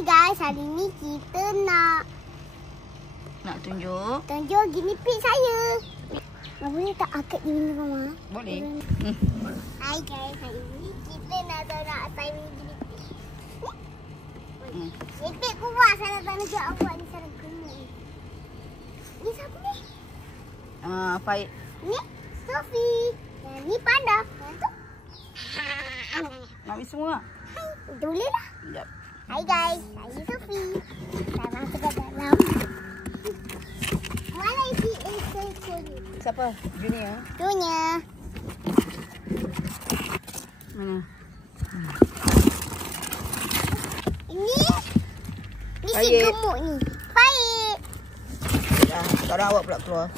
Hai guys, hari ni kita nak tunjuk guinea pig saya. Boleh tak akak di bawah mama? Boleh. Hai guys, hari ni kita nak assignment guinea pig. Guinea pig kuat saya nak tunjuk awak ni cara gemuk ni. Ni siapa ni? Faid. Ni Sophie. Dan ni Panda. Nak ambil semua? Boleh lah. Sekejap. Hai guys, saya Sophie. Saya masuk ke dalam. Mana isi ekor ni? Siapa? Junior? Junior. Mana? Ini si Faid. gemuk ni. Faid. Dah, sekarang awak pula keluar.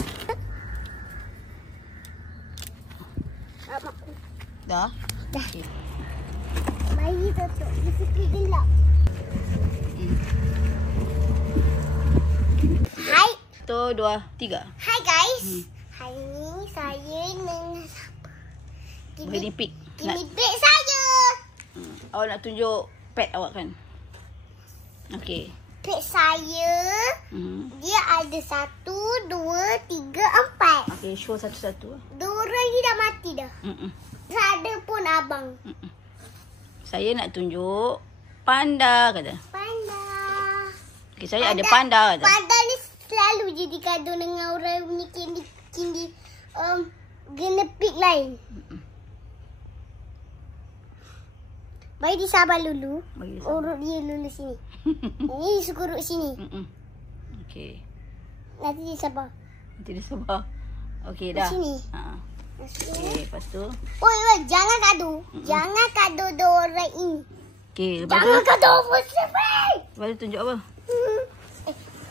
Dah? Dah. Okay. Bayi tutup. Dia sikit gelap. Hai. 1, 2, 3. Hai guys. Hari ni saya dengan Guinea pig. guinea pig saya. Awak nak tunjuk pet awak kan? Okey. Pig saya, dia ada 1, 2, 3, 4. Okey, show satu-satu. 2 orang ni dah mati dah. Tak ada pun abang. Saya nak tunjuk panda kata. Panda. Okey, saya ada panda kata. Panda ni selalu jadi gaduh dengan orang punya kindi guinea pig lain. Bagi dia sabar dulu. Bagi dia sabar. Urut dia dulu sini. Ini suka urut sini. Okey. Nanti dia sabar. Nanti dia sabar. Okey dah. Sini. Okey, lepas tu. Oi, jangan gaduh. Jangan gaduh dua orang ini. Okey, lepas tu. Jangan gaduh apa sebab. Lepas tu tunjuk apa?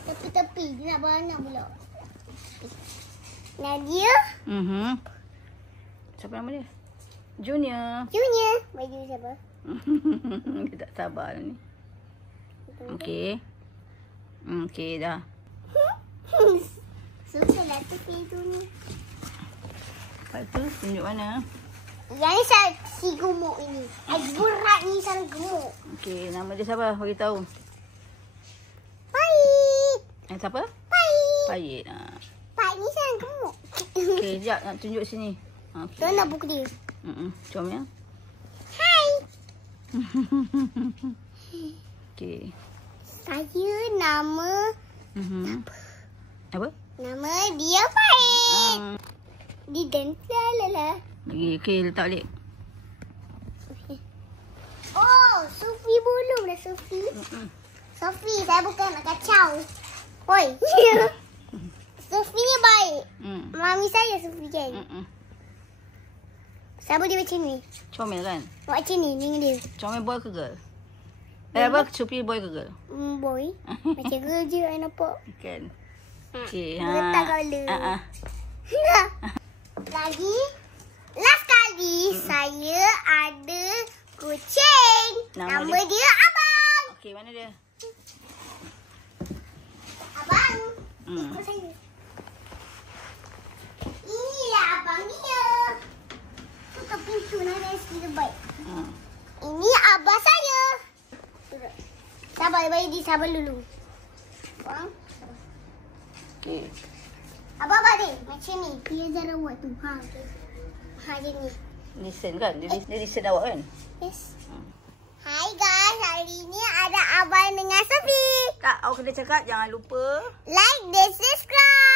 Tepi-tepi. Dia nak beranak pula. Nadia. Siapa nama dia? Junior. Junior. Bagi dia siapa? Dia tak sabar ni. Okey. Okey dah. Susah lah tepi tu ni. Lepas tu tunjuk mana? Yang ni saya si gemuk ini. Berat ni sangat gemuk. Okey, nama dia siapa? Bagi tahu. Baik. Siapa? Baik. Faid. Baik ni sangat gemuk. Okey, jap nak tunjuk sini. Okey. Tuan nak buku dia. Com ya. Hai. Okey. Saya nama Apa? Nama dia Faid. Di dental lah. Lagi okey letak balik. Oh, Sophie belum dah Sophie. Sophie, saya bukan nak kacau. Oi. Sophie ni baik. Mami saya Sophie kan. Siapa dia macam ni? Comel kan? Buat macam ni dia. Comel boy ke girl? Apa? Supi boy ke girl? Boy. Macam girl je I nampak. Kan. Okey. Letak kepala. Lagi. Last kali saya ada kucing. Nama dia Abang. Okey, mana dia? Abang. Ikut saya. Inilah abang dia. Tutup pintu nanti kita baik. Ini abang saya. Sabar, bagi dia sabar dulu. Abang. Okey. Abang balik. Macam ni. Dia cara buat tu. Okay. Macam ni. Listen kan? Dia listen awak kan? Yes. Hai guys. Hari ni ada abang dengan Sophie. Tak, awak kena cakap jangan lupa like dan subscribe.